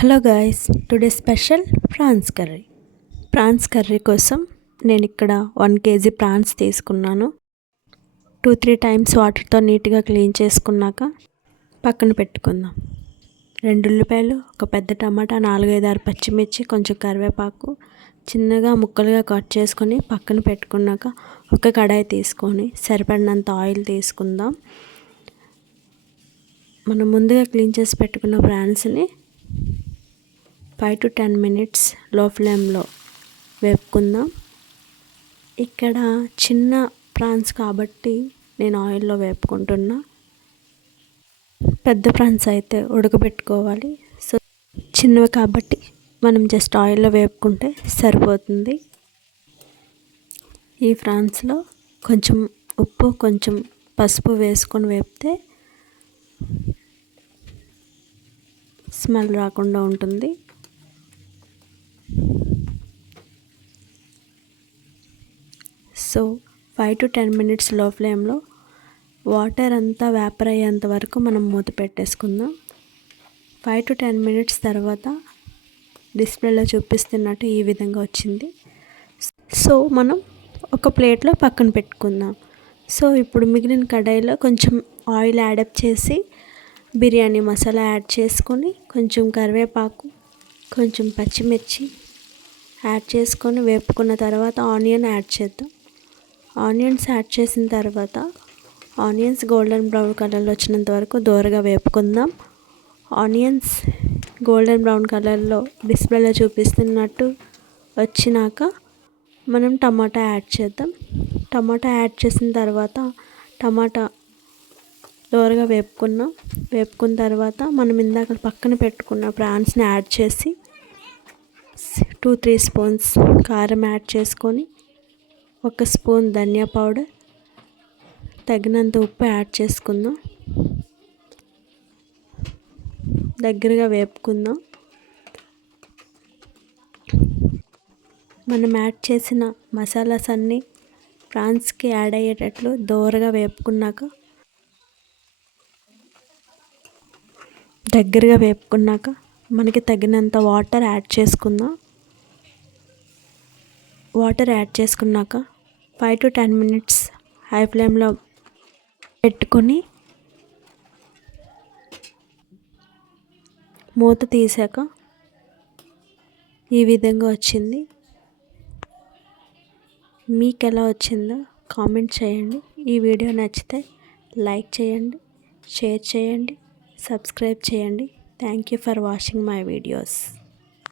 Hello guys, today special prawns curry. Prawns curry కోసం నేను ఇక్కడ 1 kg ప్రాన్స్ తీసుకున్నాను. 2-3 టైమ్స్ వాటర్తో నీట్గా క్లీన్ చేసుకున్నాక పక్కన పెట్టుకుందాం. 2 ఉల్లిపాయలు, ఒక పెద్ద టమాటా, 4-5 పచ్చిమిర్చి, కొంచెం కరివేపాకు చిన్నగా ముక్కలుగా కట్ చేసుకొని పక్కన పెట్టుకున్నాక ఒక కడాయి తీసుకొని సరిపడినంత ఆయిల్ తీసుకుందాం. మనం ముందుగా క్లీన్ చేసి పెట్టుకున్న ప్రాన్స్ని 5 to 10 minutes లో ఫ్లేమ్లో వేపుకుందాం. ఇక్కడ చిన్న ప్రాన్స్ కాబట్టి నేను ఆయిల్లో వేపుకుంటున్నా. పెద్ద ప్రాన్స్ అయితే ఉడకబెట్టుకోవాలి. సో చిన్నవి కాబట్టి మనం జస్ట్ ఆయిల్లో వేపుకుంటే సరిపోతుంది. ఈ ప్రాన్స్లో కొంచెం ఉప్పు, కొంచెం పసుపు వేసుకొని వేపితే స్మెల్ రాకుండా ఉంటుంది. సో 5 to 10 minutes లో ఫ్లేమ్లో వాటర్ అంతా వేపర్ అయ్యేంత వరకు మనం మూత పెట్టేసుకుందాం. 5 to 10 minutes తర్వాత డిస్ప్లేలో చూపిస్తున్నట్టు ఈ విధంగా వచ్చింది. సో మనం ఒక ప్లేట్లో పక్కన పెట్టుకుందాం. సో ఇప్పుడు మిగిలిన కడాయిలో కొంచెం ఆయిల్ యాడప్ చేసి బిర్యానీ మసాలా యాడ్ చేసుకొని కొంచెం కరివేపాకు, కొంచెం పచ్చిమిర్చి యాడ్ చేసుకొని వేపుకున్న తర్వాత ఆనియన్ యాడ్ చేద్దాం. ఆనియన్స్ యాడ్ చేసిన తర్వాత ఆనియన్స్ గోల్డెన్ బ్రౌన్ కలర్లో వచ్చినంత వరకు దోరగా వేపుకుందాం. ఆనియన్స్ గోల్డెన్ బ్రౌన్ కలర్లో డిస్ప్లేలో చూపిస్తున్నట్టు వచ్చినాక మనం టమాటా యాడ్ చేద్దాం. టమాటా యాడ్ చేసిన తర్వాత టమాటా దోరగా వేపుకున్న తర్వాత మనం ఇందాక పక్కన పెట్టుకున్న ప్రాన్స్ని యాడ్ చేసి 2-3 స్పూన్స్ కారం యాడ్ చేసుకొని 1 స్పూన్ ధనియా పౌడర్, తగినంత ఉప్పు యాడ్ చేసుకుందాం. దగ్గరగా వేపుకుందాం. మనం యాడ్ చేసిన మసాలాస్ అన్నీ ప్రాన్స్కి యాడ్ అయ్యేటట్లు దోరగా వేపుకున్నాక మనకి తగినంత వాటర్ యాడ్ చేసుకుందాం. వాటర్ యాడ్ చేసుకున్నాక 5 to 10 minutes హై ఫ్లేమ్లో పెట్టుకొని మూత తీసాక ఈ విధంగా వచ్చింది. మీకు ఎలా వచ్చిందో కామెంట్ చేయండి. ఈ వీడియో నచ్చితే లైక్ చేయండి, షేర్ చేయండి, సబ్స్క్రైబ్ చేయండి. Thank you for watching my videos.